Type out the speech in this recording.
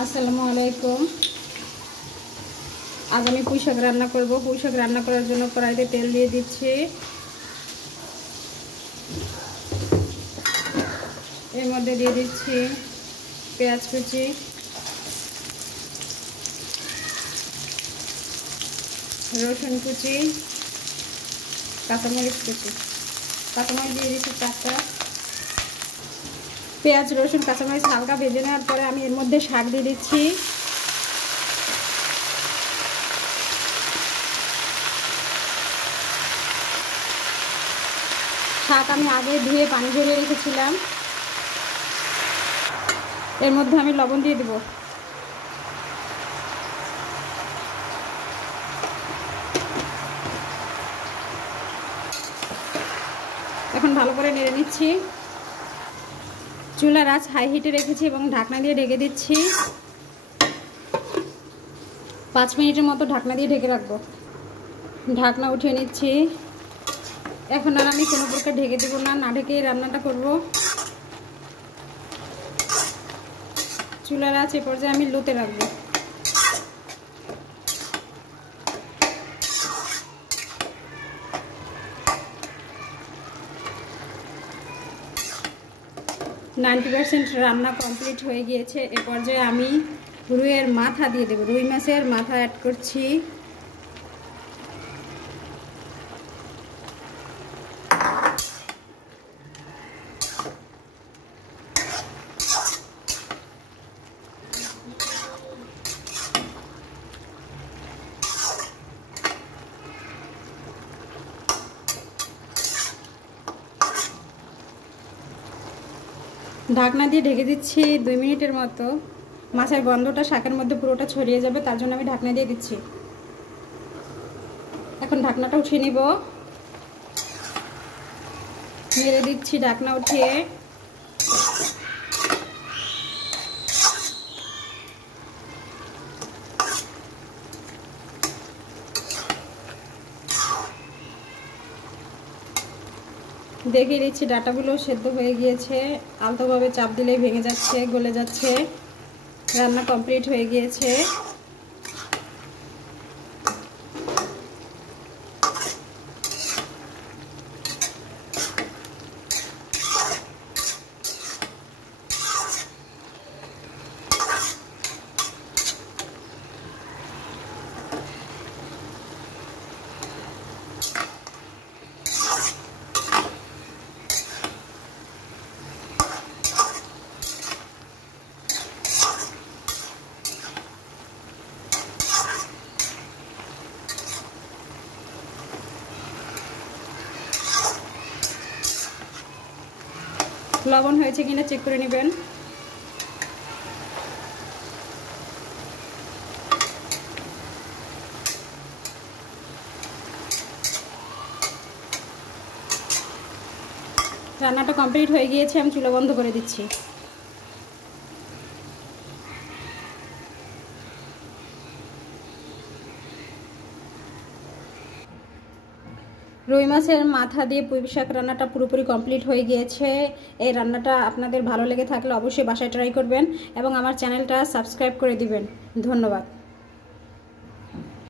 আসসালামু আলাইকুম। আজ আমি পুঁই শাক রান্না করব। পুঁই শাক রান্না করার জন্য কড়াইতে তেল দিয়ে দিচ্ছি। এর মধ্যে দিয়ে দিচ্ছি পেঁয়াজ কুচি, রসুন কুচি, কাঁচামরিচ কুচি। কাঁচামরিচ দিয়ে দিচ্ছি 4টা। পেঁয়াজ রসুন কাঁচামরিচ হালকা ভেজে নেওয়ার পরে আমি এর মধ্যে শাক দিয়ে দিচ্ছি। শাক আমি আগে ধুয়ে পানি ঝরিয়ে রেখেছিলাম। এর মধ্যে আমি লবণ দিয়ে দেব। এখন ভালো করে নেড়ে নিচ্ছি। চুলার আঁচ হাই হিটে রেখেছি এবং ঢাকনা দিয়ে ঢেকে দিচ্ছি। 5 মিনিটের মতো ঢাকনা দিয়ে ঢেকে রাখবো। ঢাকনা উঠিয়ে নিচ্ছি। এখন আর আমি কোনো প্রকার ঢেকে দেবো না, না ঢেকেই রান্নাটা করব। চুলার আঁচ এ পর্যায়ে আমি লোতে রাখবো। %90 রান্না কমপ্লিট হয়ে গিয়েছে। এ পর্যায়ে আমি রুইয়ের মাথা দিয়ে দেবো। রুই মাছের মাথা অ্যাড করছি। ঢাকনা দিয়ে ঢেকে দিচ্ছি 2 মিনিটের মতো। মাছের গন্ধটা শাকের মধ্যে পুরোটা ছড়িয়ে যাবে, তার জন্য আমি ঢাকনা দিয়ে দিচ্ছি। এখন ঢাকনাটা উঠিয়ে নিব। নেড়ে দিচ্ছি ঢাকনা উঠিয়ে। দেখিয়ে দিচ্ছি ডাটাগুলো সেদ্ধ হয়ে গিয়েছে। আলতোভাবে চাপ দিলেই ভেঙে যাচ্ছে, গলে যাচ্ছে। রান্না কমপ্লিট হয়ে গিয়েছে। লবণ হয়েছে কিনা চেক করে নেবেন। রান্নাটা কমপ্লিট হয়ে গিয়েছে। আমি চুলা বন্ধ করে দিচ্ছি। রুই মাছের মাথা দিয়ে পুঁই শাক রান্নাটা পুরোপুরি কমপ্লিট হয়ে গিয়েছে। এই রান্নাটা আপনাদের ভালো লেগে থাকলে অবশ্যই বাসায় ট্রাই করবেন এবং আমার চ্যানেলটা সাবস্ক্রাইব করে দিবেন। ধন্যবাদ।